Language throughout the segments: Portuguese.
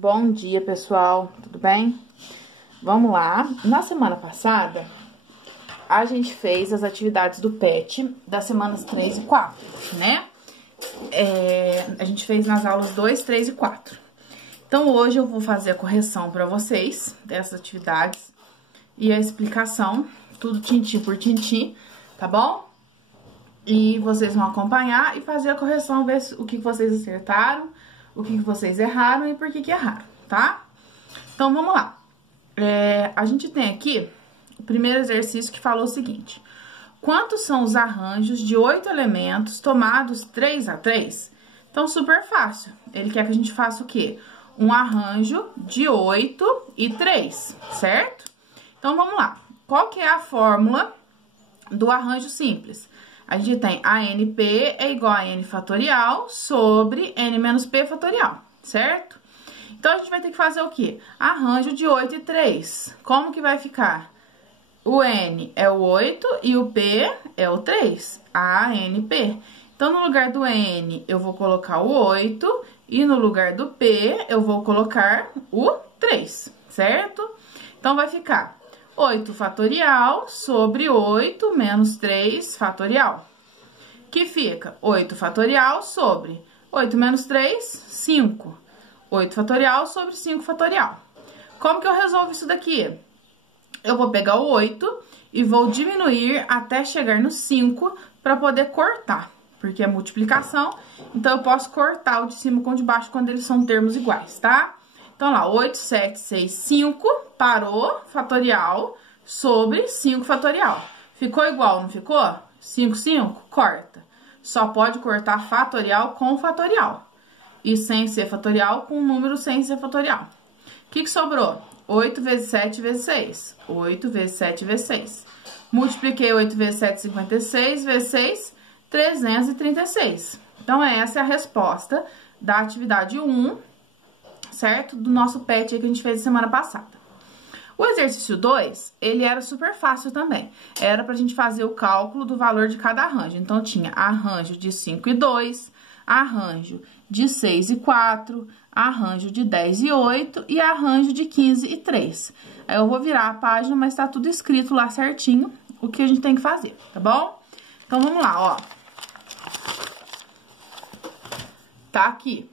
Bom dia, pessoal, tudo bem? Vamos lá. Na semana passada, a gente fez as atividades do PET das semanas 3 e 4, né? A gente fez nas aulas 2, 3 e 4. Então, hoje eu vou fazer a correção para vocês dessas atividades e a explicação, tudo tintim por tintim, tá bom? E vocês vão acompanhar e fazer a correção, ver o que vocês acertaram, o que vocês erraram e por que erraram, tá? Então, vamos lá. A gente tem aqui o primeiro exercício que falou o seguinte: quantos são os arranjos de 8 elementos tomados 3 a 3? Então, super fácil. Ele quer que a gente faça o quê? Um arranjo de 8 e 3, certo? Então, vamos lá. Qual que é a fórmula do arranjo simples? A gente tem ANP é igual a N fatorial sobre N menos P fatorial, certo? Então, a gente vai ter que fazer o quê? Arranjo de 8 e 3. Como que vai ficar? O N é o 8 e o P é o 3, ANP. Então, no lugar do N, eu vou colocar o 8 e no lugar do P, eu vou colocar o 3, certo? Então, vai ficar 8 fatorial sobre 8 menos 3 fatorial, que fica 8 fatorial sobre 8 menos 3, 5. 8 fatorial sobre 5 fatorial. Como que eu resolvo isso daqui? Eu vou pegar o 8 e vou diminuir até chegar no 5 para poder cortar, porque é multiplicação, então eu posso cortar o de cima com o de baixo quando eles são termos iguais, tá? Então, lá, 8, 7, 6, 5, parou, fatorial, sobre 5 fatorial. Ficou igual, não ficou? 5, 5, corta. Só pode cortar fatorial com fatorial. E sem ser fatorial com número sem ser fatorial. O que sobrou? 8 vezes 7 vezes 6. 8 vezes 7 vezes 6. Multipliquei 8 vezes 7, 56, vezes 6, 336. Então, essa é a resposta da atividade 1, certo? Do nosso PET que a gente fez semana passada. O exercício 2, ele era super fácil também. Era pra gente fazer o cálculo do valor de cada arranjo. Então, tinha arranjo de 5 e 2, arranjo de 6 e 4, arranjo de 10 e 8 e arranjo de 15 e 3. Aí, eu vou virar a página, mas tá tudo escrito lá certinho o que a gente tem que fazer, tá bom? Então, vamos lá, ó. Tá aqui,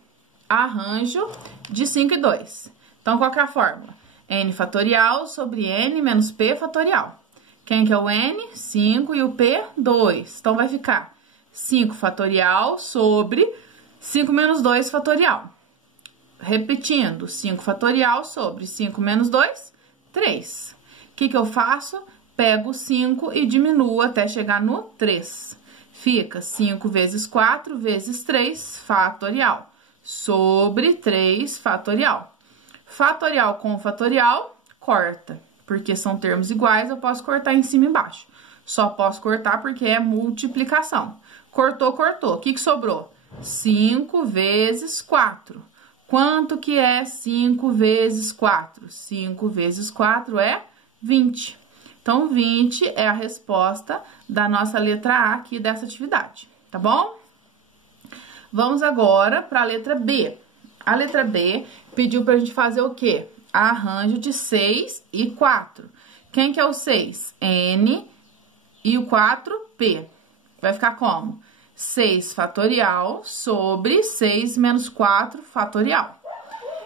arranjo de 5 e 2. Então, qual que é a fórmula? N fatorial sobre N menos P fatorial. Quem que é o N? 5 e o P, 2. Então, vai ficar 5 fatorial sobre 5 menos 2 fatorial. Repetindo, 5 fatorial sobre 5 menos 2, 3. O que eu faço? Pego o 5 e diminuo até chegar no 3. Fica 5 vezes 4 vezes 3 fatorial sobre 3 fatorial. Fatorial com fatorial, corta. Porque são termos iguais, eu posso cortar em cima e embaixo. Só posso cortar porque é multiplicação. Cortou, cortou. O que sobrou? 5 vezes 4. Quanto que é 5 vezes 4? 5 vezes 4 é 20. Então, 20 é a resposta da nossa letra A aqui dessa atividade, tá bom? Vamos agora para a letra B. A letra B pediu pra gente fazer o quê? Arranjo de 6 e 4. Quem que é o 6? N e o 4, P. Vai ficar como? 6 fatorial sobre 6 menos 4 fatorial.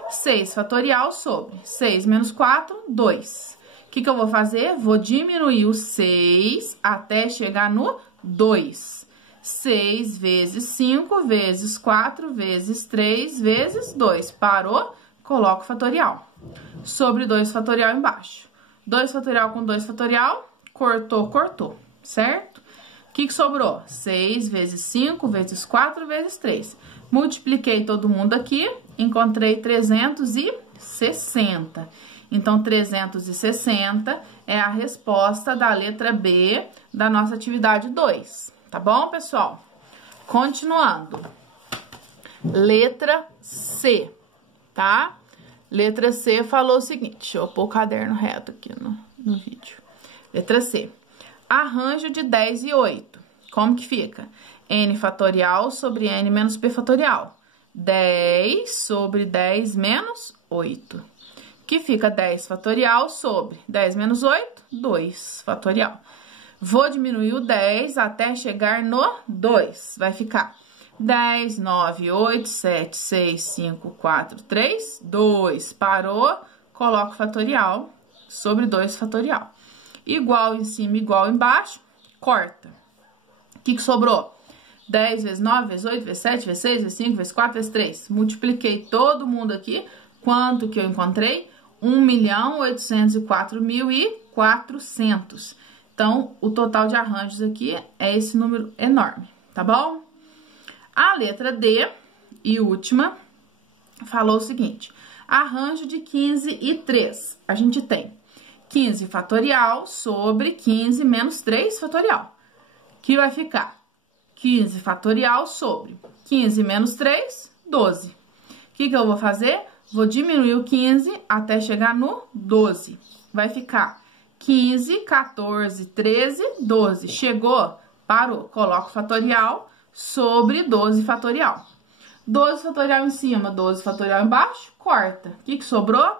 6 fatorial sobre 6 menos 4, 2. O que eu vou fazer? Vou diminuir o 6 até chegar no 2. 6 vezes 5 vezes 4 vezes 3 vezes 2. Parou? Coloco fatorial. Sobre 2 fatorial embaixo. 2 fatorial com 2 fatorial, cortou, cortou, certo? O que sobrou? 6 vezes 5 vezes 4 vezes 3. Multipliquei todo mundo aqui, encontrei 360. Então, 360 é a resposta da letra B da nossa atividade 2. Tá bom, pessoal? Continuando. Letra C, tá? Letra C falou o seguinte, deixa eu pôr o caderno reto aqui no vídeo. Letra C. Arranjo de 10 e 8. Como que fica? N fatorial sobre N menos P fatorial. 10 sobre 10 menos 8. Que fica 10 fatorial sobre 10 menos 8, 2 fatorial. Vou diminuir o 10 até chegar no 2. Vai ficar 10, 9, 8, 7, 6, 5, 4, 3, 2. Parou, coloco fatorial sobre 2 fatorial. Igual em cima, igual embaixo, corta. O que sobrou? 10 vezes 9, vezes 8, vezes 7, vezes 6, vezes 5, vezes 4, vezes 3. Multipliquei todo mundo aqui. Quanto que eu encontrei? 1.804.400. Então, o total de arranjos aqui é esse número enorme, tá bom? A letra D, e última, falou o seguinte: arranjo de 15 e 3. A gente tem 15 fatorial sobre 15 menos 3 fatorial, que vai ficar 15 fatorial sobre 15 menos 3, 12. O que eu vou fazer? Vou diminuir o 15 até chegar no 12. Vai ficar 15, 14, 13, 12. Chegou? Parou. Coloco fatorial sobre 12 fatorial. 12 fatorial em cima, 12 fatorial embaixo, corta. O que sobrou?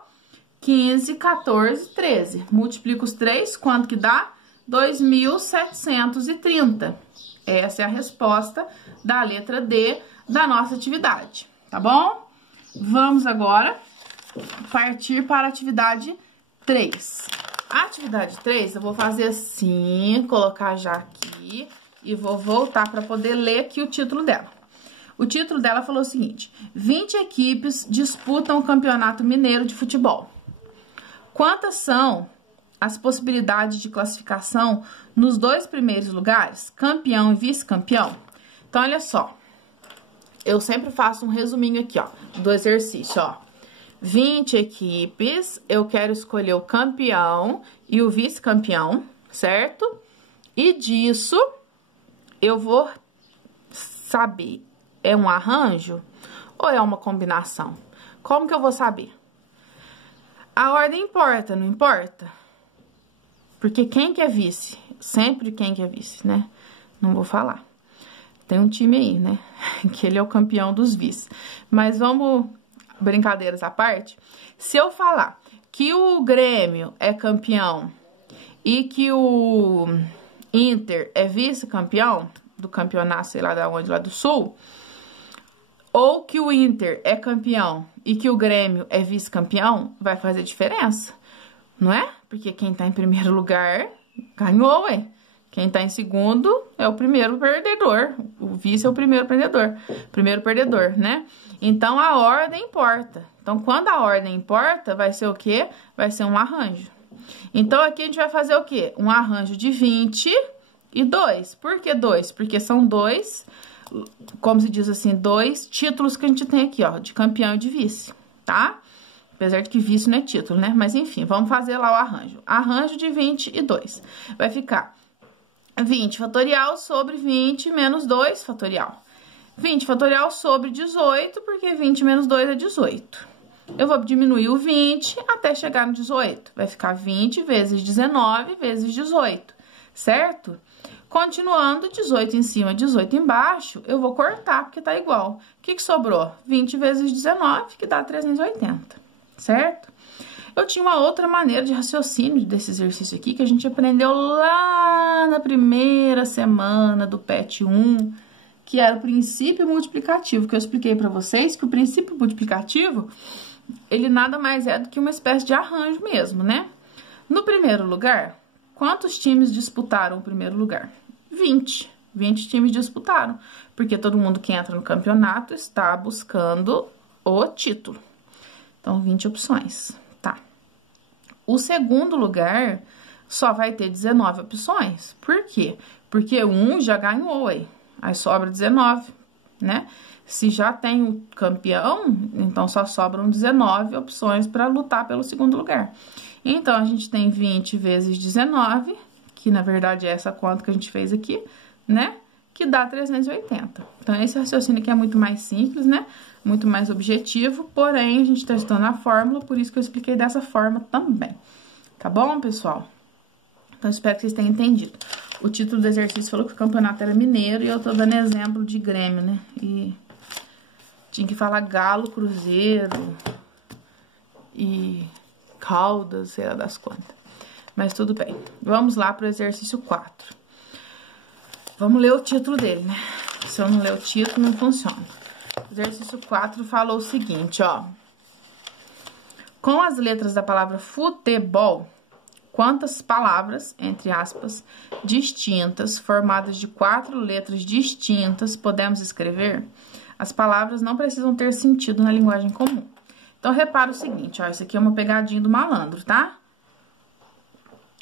15, 14, 13. Multiplica os 3, quanto que dá? 2.730. Essa é a resposta da letra D da nossa atividade, tá bom? Vamos agora partir para a atividade 3. A atividade 3 eu vou fazer assim, colocar já aqui e vou voltar para poder ler aqui o título dela. O título dela falou o seguinte: 20 equipes disputam o Campeonato Mineiro de Futebol. Quantas são as possibilidades de classificação nos 2 primeiros lugares, campeão e vice-campeão? Então, olha só. Eu sempre faço um resuminho aqui, ó, do exercício, ó. 20 equipes, eu quero escolher o campeão e o vice-campeão, certo? E disso, eu vou saber, é um arranjo ou é uma combinação? Como que eu vou saber? A ordem importa, não importa? Porque quem que é vice? Sempre quem que é vice, né? Não vou falar. Tem um time aí, né? Que ele é o campeão dos vice. Mas vamos, brincadeiras à parte. Se eu falar que o Grêmio é campeão e que o Inter é vice-campeão do campeonato, sei lá da onde, lá do Sul, ou que o Inter é campeão e que o Grêmio é vice-campeão, vai fazer diferença, não é? Porque quem tá em primeiro lugar ganhou, ué. Quem tá em segundo é o primeiro perdedor. O vice é o primeiro perdedor, né? Então, a ordem importa. Então, quando a ordem importa, vai ser o quê? Vai ser um arranjo. Então, aqui a gente vai fazer o quê? Um arranjo de 20 e 2. Por que 2? Porque são 2, como se diz assim, 2 títulos que a gente tem aqui, ó, de campeão e de vice, tá? Apesar de que vice não é título, né? Mas, enfim, vamos fazer lá o arranjo. Arranjo de 20 e 2. Vai ficar 20 fatorial sobre 20 menos 2 fatorial. 20 fatorial sobre 18, porque 20 menos 2 é 18. Eu vou diminuir o 20 até chegar no 18. Vai ficar 20 vezes 19 vezes 18, certo? Continuando, 18 em cima, 18 embaixo, eu vou cortar, porque tá igual. O que sobrou? 20 vezes 19, que dá 380, certo? Eu tinha uma outra maneira de raciocínio desse exercício aqui, que a gente aprendeu lá na primeira semana do PET 1, que era o princípio multiplicativo, que eu expliquei para vocês que o princípio multiplicativo, ele nada mais é do que uma espécie de arranjo mesmo, né? No primeiro lugar, quantos times disputaram o primeiro lugar? 20. 20 times disputaram, porque todo mundo que entra no campeonato está buscando o título. Então, 20 opções, tá? O segundo lugar só vai ter 19 opções. Por quê? Porque um já ganhou, aí sobra 19, né? Se já tem o campeão, então só sobram 19 opções para lutar pelo segundo lugar. Então, a gente tem 20 vezes 19, que na verdade é essa conta que a gente fez aqui, né? Que dá 380. Então, esse raciocínio aqui é muito mais simples, né? Muito mais objetivo, porém, a gente tá estudando a fórmula, por isso que eu expliquei dessa forma também. Tá bom, pessoal? Então, espero que vocês tenham entendido. O título do exercício falou que o campeonato era mineiro e eu tô dando exemplo de Grêmio, né? E Tinha que falar Galo, Cruzeiro e Caldas, sei lá das quantas. Mas tudo bem. Vamos lá pro exercício 4. Vamos ler o título dele, né? Se eu não ler o título, não funciona. O exercício 4 falou o seguinte, ó. Com as letras da palavra futebol, quantas palavras, entre aspas, distintas, formadas de 4 letras distintas, podemos escrever? As palavras não precisam ter sentido na linguagem comum. Então, repara o seguinte, ó. Isso aqui é uma pegadinha do malandro, tá?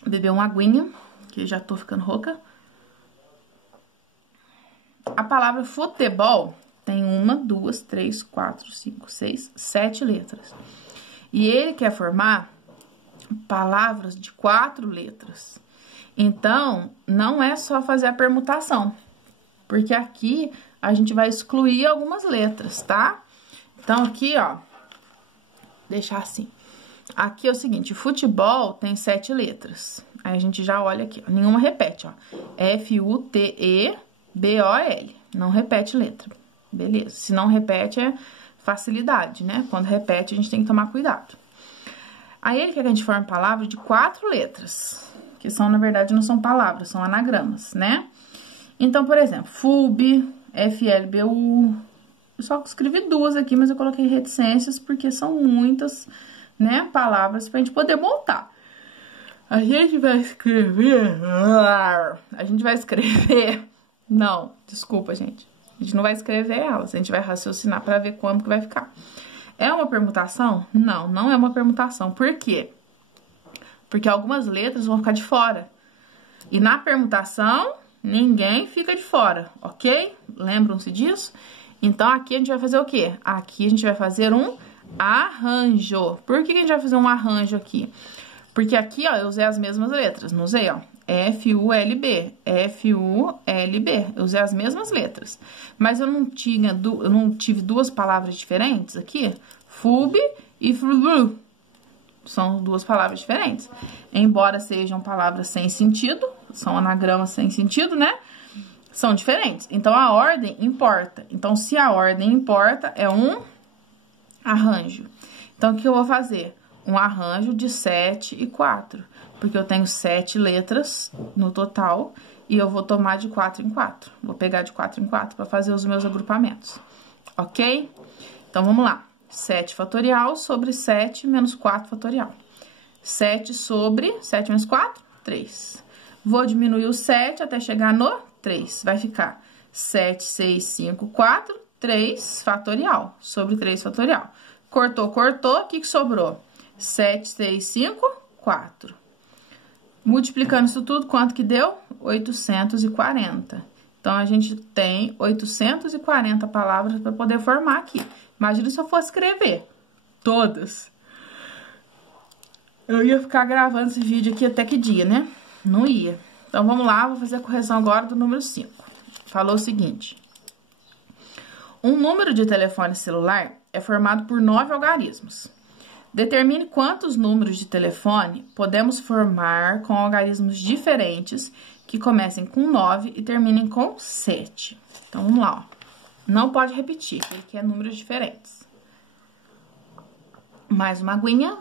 Beber uma aguinha, que já tô ficando rouca. A palavra futebol tem 1, 2, 3, 4, 5, 6, 7 letras. E ele quer formar palavras de 4 letras. Então, não é só fazer a permutação, porque aqui a gente vai excluir algumas letras, tá? Então, aqui, ó, deixar assim. Aqui é o seguinte, futebol tem 7 letras. Aí a gente já olha aqui, ó, nenhuma repete, ó. F-U-T-E-B-O-L. Não repete letra. Beleza. Se não repete, é facilidade, né? Quando repete, a gente tem que tomar cuidado. Aí ele quer que a gente forme palavras de 4 letras, que são, na verdade, não são palavras, são anagramas, né? Então, por exemplo, FUB, F-L-B-U. Eu só escrevi 2 aqui, mas eu coloquei reticências porque são muitas, né, palavras pra gente poder montar. A gente vai escrever... Não, desculpa, gente. A gente não vai escrever elas, a gente vai raciocinar pra ver como que vai ficar. É uma permutação? Não, não é uma permutação. Por quê? Porque algumas letras vão ficar de fora. E na permutação, ninguém fica de fora, ok? Lembram-se disso? Então, aqui a gente vai fazer o quê? Aqui a gente vai fazer um arranjo. Por que a gente vai fazer um arranjo aqui? Porque aqui, ó, eu usei as mesmas letras, não usei, ó. F-U-L-B, F-U-L-B. Eu usei as mesmas letras. Mas eu não tive 2 palavras diferentes aqui. FUB e FUBU. São 2 palavras diferentes. Embora sejam palavras sem sentido, são anagramas sem sentido, né? São diferentes. Então, a ordem importa. Então, se a ordem importa, é um arranjo. Então, o que eu vou fazer? Um arranjo de 7 e 4. Porque eu tenho 7 letras no total e eu vou tomar de 4 em 4. Vou pegar de 4 em 4 para fazer os meus agrupamentos. Ok? Então, vamos lá. 7 fatorial sobre 7 menos 4 fatorial. 7 sobre 7 menos 4, 3. Vou diminuir o 7 até chegar no 3. Vai ficar 7, 6, 5, 4, 3 fatorial sobre 3 fatorial. Cortou, cortou. O que sobrou? 7, 6, 5, 4. Multiplicando isso tudo, quanto que deu? 840. Então, a gente tem 840 palavras para poder formar aqui. Imagina se eu fosse escrever todas. Eu ia ficar gravando esse vídeo aqui até que dia, né? Não ia. Então, vamos lá, vou fazer a correção agora do número 5. Falou o seguinte. Um número de telefone celular é formado por 9 algarismos. Determine quantos números de telefone podemos formar com algarismos diferentes que comecem com 9 e terminem com 7. Então, vamos lá, ó. Não pode repetir, ele quer números diferentes. Mais uma aguinha.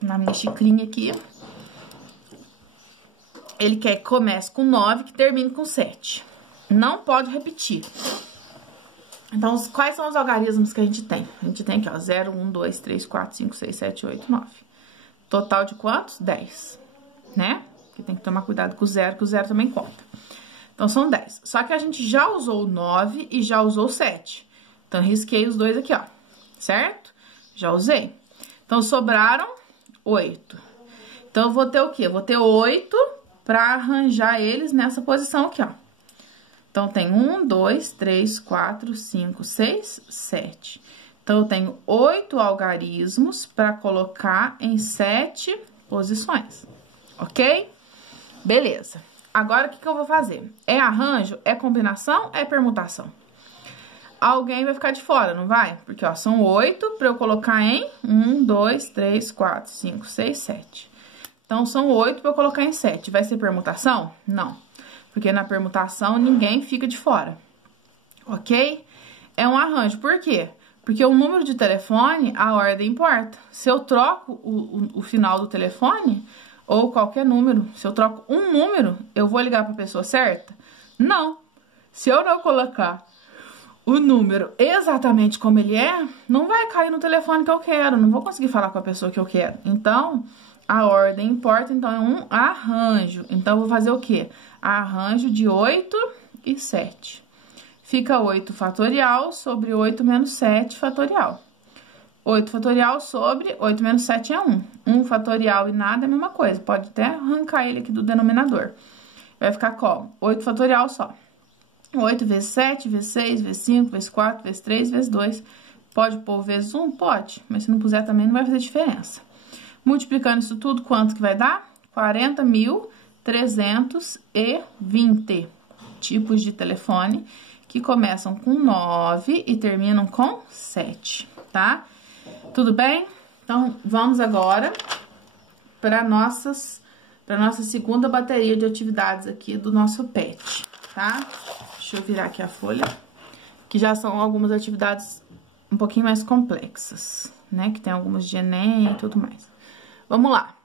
Na minha xicrinha aqui. Ele quer que comece com 9 e que termine com 7. Não pode repetir. Então, quais são os algarismos que a gente tem? A gente tem aqui, ó, 0, 1, 2, 3, 4, 5, 6, 7, 8, 9. Total de quantos? 10, né? Porque tem que tomar cuidado com o 0, que o 0 também conta. Então, são 10. Só que a gente já usou o 9 e já usou o 7. Então, risquei os dois aqui, ó, certo? Já usei. Então, sobraram 8. Então, eu vou ter o quê? Eu vou ter 8 para arranjar eles nessa posição aqui, ó. Então, tem 1, 2, 3, 4, 5, 6, 7. Então, eu tenho 8 algarismos para colocar em 7 posições, ok? Beleza. Agora, o que eu vou fazer? É arranjo? É combinação? É permutação? Alguém vai ficar de fora, não vai? Porque, ó, são 8 para eu colocar em 1, 2, 3, 4, 5, 6, 7. Então, são 8 para eu colocar em 7. Vai ser permutação? Não. Porque na permutação ninguém fica de fora, ok? é um arranjo. Por quê? Porque o número de telefone, a ordem importa. Se eu troco o final do telefone, ou qualquer número, se eu troco um número, eu vou ligar para a pessoa certa? Não. Se eu não colocar o número exatamente como ele é, não vai cair no telefone que eu quero, não vou conseguir falar com a pessoa que eu quero. Então, a ordem importa, então é um arranjo. Então, eu vou fazer o quê? Arranjo de 8 e 7. Fica 8 fatorial sobre 8 menos 7 fatorial. 8 fatorial sobre 8 menos 7 é 1. 1 fatorial e nada é a mesma coisa. Pode até arrancar ele aqui do denominador. Vai ficar como? 8 fatorial só. 8 vezes 7, vezes 6, vezes 5, vezes 4, vezes 3, vezes 2. Pode pôr vezes 1? Pode. Mas se não puser também não vai fazer diferença. Multiplicando isso tudo, quanto que vai dar? 40.320 tipos de telefone que começam com 9 e terminam com 7, tá? Tudo bem? Então, vamos agora para nossa segunda bateria de atividades aqui do nosso PET, tá? Deixa eu virar aqui a folha, que já são algumas atividades um pouquinho mais complexas, né? Que tem algumas de Enem e tudo mais. Vamos lá.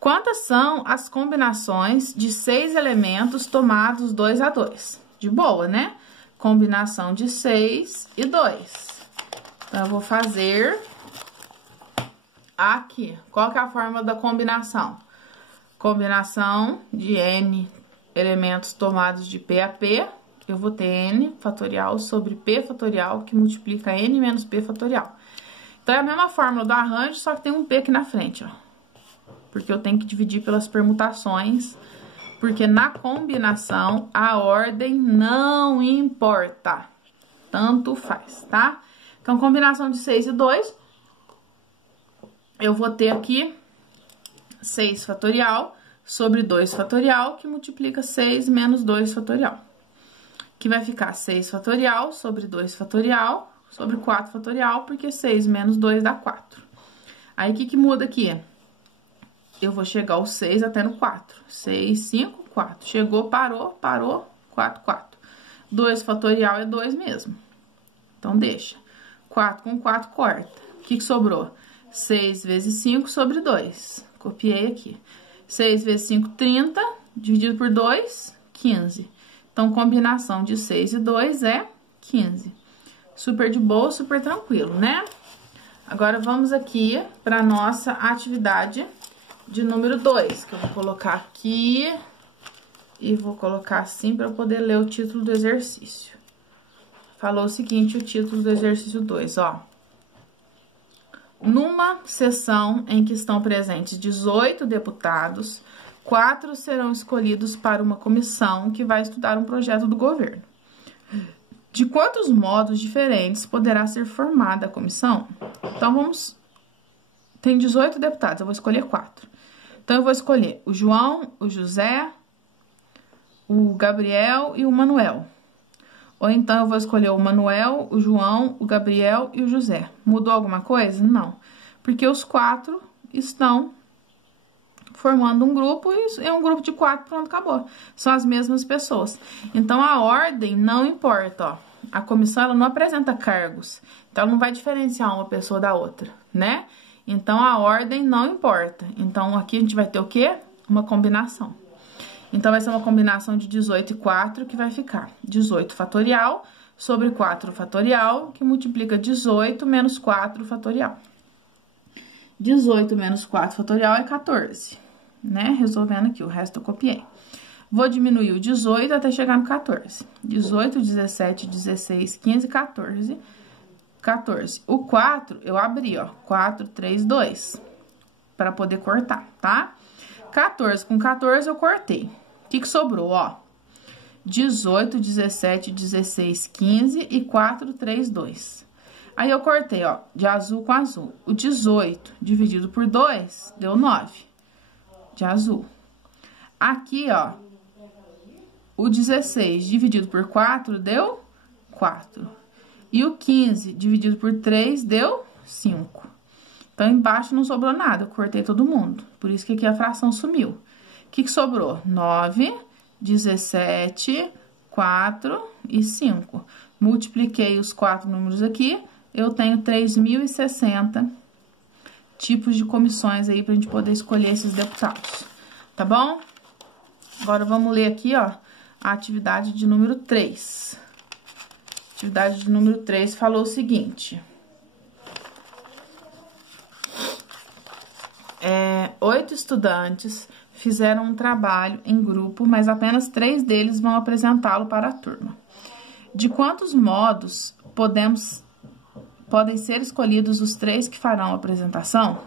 Quantas são as combinações de 6 elementos tomados 2 a 2? De boa, né? Combinação de 6 e 2. Então, eu vou fazer aqui. Qual que é a fórmula da combinação? Combinação de N elementos tomados de P a P. Eu vou ter N fatorial sobre P fatorial, que multiplica N menos P fatorial. Então, é a mesma fórmula do arranjo, só que tem um P aqui na frente, ó. Porque eu tenho que dividir pelas permutações, porque na combinação a ordem não importa. Tanto faz, tá? Então, combinação de 6 e 2, eu vou ter aqui 6 fatorial sobre 2 fatorial, que multiplica 6 menos 2 fatorial. Que vai ficar 6 fatorial sobre 2 fatorial sobre 4 fatorial, porque 6 menos 2 dá 4. Aí, o que muda aqui? Eu vou chegar ao 6 até no 4. 6, 5, 4. Chegou, parou, 4, 4. 2 fatorial é 2 mesmo. Então, deixa. 4 com 4, corta. O que sobrou? 6 vezes 5 sobre 2. Copiei aqui. 6 vezes 5, 30. Dividido por 2, 15. Então, combinação de 6 e 2 é 15. Super de boa, super tranquilo, né? Agora, vamos aqui para nossa atividade de número 2, que eu vou colocar aqui e vou colocar assim para eu poder ler o título do exercício. Falou o seguinte, o título do exercício 2, ó. Numa sessão em que estão presentes 18 deputados, 4 serão escolhidos para uma comissão que vai estudar um projeto do governo. De quantos modos diferentes poderá ser formada a comissão? Então, vamos... Tem 18 deputados, eu vou escolher 4. Então, eu vou escolher o João, o José, o Gabriel e o Manuel. Ou então, eu vou escolher o Manuel, o João, o Gabriel e o José. Mudou alguma coisa? Não. Porque os 4 estão formando um grupo e é um grupo de 4, pronto, acabou. São as mesmas pessoas. Então, a ordem não importa, ó. A comissão, ela não apresenta cargos. Então, ela não vai diferenciar uma pessoa da outra, né? Então, a ordem não importa. Então, aqui a gente vai ter o quê? Uma combinação. Então, vai ser uma combinação de 18 e 4, que vai ficar 18 fatorial sobre 4 fatorial, que multiplica 18 menos 4 fatorial. 18 menos 4 fatorial é 14, né? Resolvendo aqui, o resto eu copiei. Vou diminuir o 18 até chegar no 14. 18, 17, 16, 15, 14... 14. O 4, eu abri, ó, 4, 3, 2, para poder cortar, tá? 14 com 14 eu cortei. O que sobrou, ó? 18, 17, 16, 15 e 4, 3, 2. Aí, eu cortei, ó, de azul com azul. O 18 dividido por 2 deu 9 de azul. Aqui, ó, o 16 dividido por 4 deu 4. E o 15 dividido por 3 deu 5. Então, embaixo não sobrou nada, eu cortei todo mundo. Por isso que aqui a fração sumiu. O que sobrou? 9, 17, 4 e 5. multipliquei os 4 números aqui, eu tenho 3.060 tipos de comissões aí pra gente poder escolher esses deputados, tá bom? Agora, vamos ler aqui, ó, a atividade de número 3. Atividade de número 3 falou o seguinte. 8 estudantes fizeram um trabalho em grupo, mas apenas 3 deles vão apresentá-lo para a turma. De quantos modos podem ser escolhidos os 3 que farão a apresentação?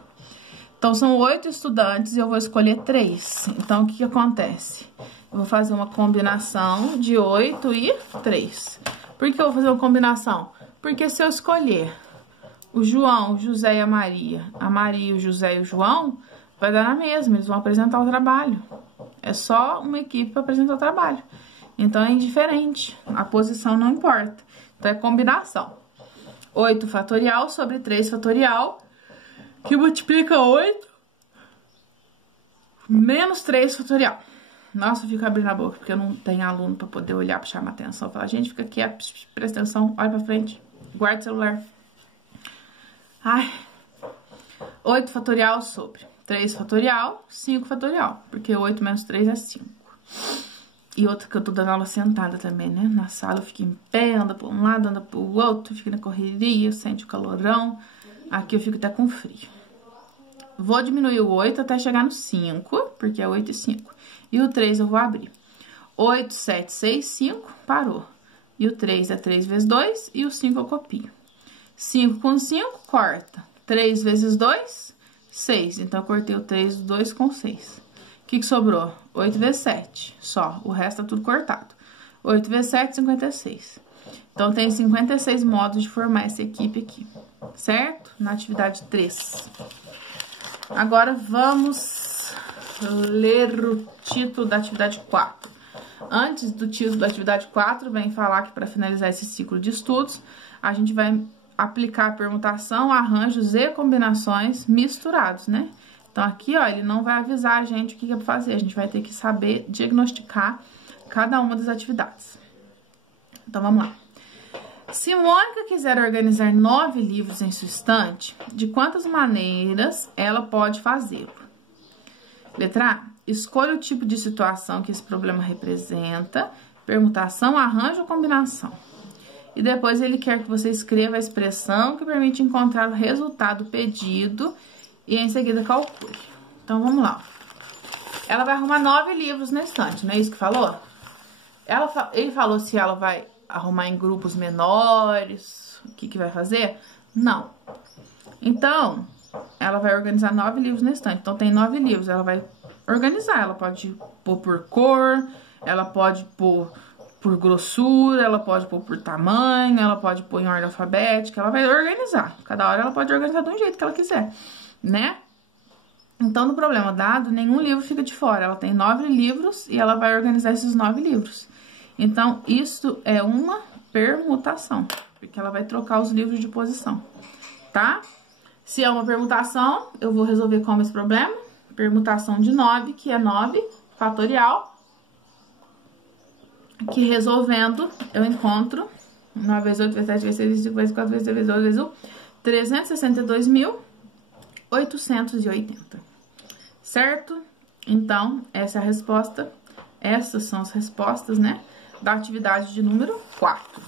Então, são 8 estudantes e eu vou escolher 3. Então, o que acontece? Eu vou fazer uma combinação de 8 e 3. Por que eu vou fazer uma combinação? Porque se eu escolher o João, o José e a Maria, o José e o João, vai dar na mesma, eles vão apresentar o trabalho. É só uma equipe para apresentar o trabalho. Então, é indiferente, a posição não importa. Então, é combinação. 8 fatorial sobre 3 fatorial, que multiplica 8 menos 3 fatorial. Nossa, eu fico abrindo a boca, porque eu não tenho aluno para poder olhar, para chamar atenção. Falar, gente, fica quieto, presta atenção, olha pra frente, guarda o celular. Ai, 8 fatorial sobre 3 fatorial, 5 fatorial, porque 8 menos 3 é 5. E outra que eu tô dando aula sentada também, né? Na sala eu fico em pé, anda pra um lado, anda pro outro, fica na correria, sente o calorão. Aqui eu fico até com frio. Vou diminuir o 8 até chegar no 5, porque é 8 e 5. E o 3 eu vou abrir. 8, 7, 6, 5, parou. E o 3 é 3 vezes 2 e o 5 eu copio. 5 com 5, corta. 3 vezes 2, 6. Então, eu cortei o 3 do 2 com 6. O que sobrou? 8 vezes 7, só. O resto tá tudo cortado. 8 vezes 7, 56. Então, tem 56 modos de formar essa equipe aqui, certo? Na atividade 3. Agora, vamos ler o título da atividade 4. Antes do título da atividade 4, vem falar que para finalizar esse ciclo de estudos, a gente vai aplicar a permutação, arranjos e combinações misturados, né? Então, aqui, ó, ele não vai avisar a gente o que é pra fazer. A gente vai ter que saber diagnosticar cada uma das atividades. Então, vamos lá. Se Mônica quiser organizar 9 livros em sua estante, de quantas maneiras ela pode fazê-lo? Letra A. Escolha o tipo de situação que esse problema representa. Permutação, arranjo ou combinação. E depois ele quer que você escreva a expressão que permite encontrar o resultado pedido e em seguida calcule. Então, vamos lá. Ela vai arrumar 9 livros na estante, não é isso que falou? Ele falou se ela vai arrumar em grupos menores, o que vai fazer? Não. Então, ela vai organizar 9 livros na estante. Então, tem 9 livros, ela vai organizar. Ela pode pôr por cor, ela pode pôr por grossura, ela pode pôr por tamanho, ela pode pôr em ordem alfabética, ela vai organizar. Cada hora ela pode organizar de um jeito que ela quiser, né? Então, no problema dado, nenhum livro fica de fora. Ela tem 9 livros e ela vai organizar esses 9 livros. Então, isso é uma permutação, porque ela vai trocar os livros de posição, tá? Se é uma permutação, eu vou resolver como esse problema? Permutação de 9, que é 9 fatorial, que resolvendo, eu encontro 9 vezes 8 vezes 7 vezes 6 vezes 5 vezes 4 vezes 3 vezes 2 vezes 1, 362.880. Certo? Então, essa é a resposta. Essas são as respostas, né, da atividade de número 4.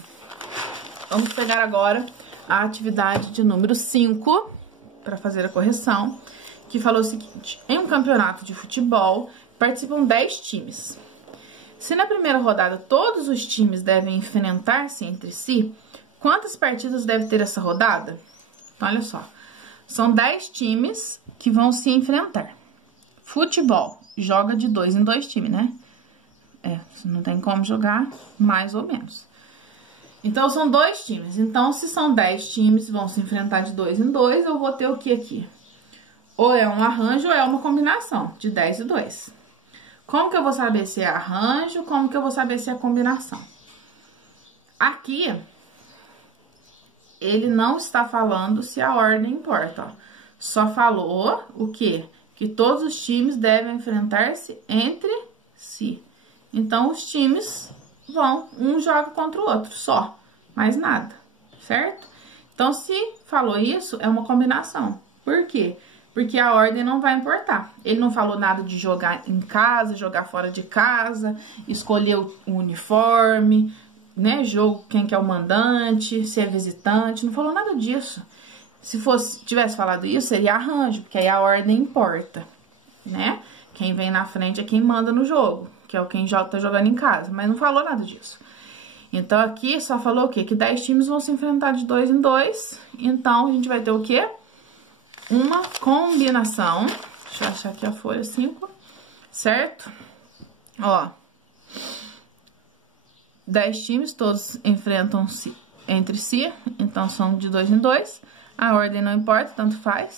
Vamos pegar agora a atividade de número 5 para fazer a correção, que falou o seguinte: em um campeonato de futebol participam 10 times. Se na primeira rodada todos os times devem enfrentar-se entre si, quantas partidas deve ter essa rodada? Então, olha só. São 10 times que vão se enfrentar. Futebol joga de 2 em 2 times, né? Não tem como jogar mais ou menos. Então, são 2 times. Então, se são 10 times vão se enfrentar de 2 em 2, eu vou ter o que aqui? Ou é um arranjo ou é uma combinação de 10 e 2. Como que eu vou saber se é arranjo? Como que eu vou saber se é combinação? Aqui, ele não está falando se a ordem importa, ó. Só falou o quê? Que todos os times devem enfrentar-se entre si. Então, os times vão, um joga contra o outro, só. mais nada, certo? Então, se falou isso, é uma combinação. Por quê? Porque a ordem não vai importar. Ele não falou nada de jogar em casa, jogar fora de casa, escolher o uniforme, né? Jogo, quem que é o mandante, se é visitante, não falou nada disso. Se tivesse falado isso, seria arranjo, porque aí a ordem importa, né? Quem vem na frente é quem manda no jogo, que é o quem tá jogando em casa, mas não falou nada disso. Então, aqui só falou o quê? Que 10 times vão se enfrentar de 2 em 2. Então, a gente vai ter o quê? Uma combinação. Deixa eu achar aqui a folha 5, certo? Ó, 10 times, todos enfrentam-se entre si, então são de 2 em 2. A ordem não importa, tanto faz.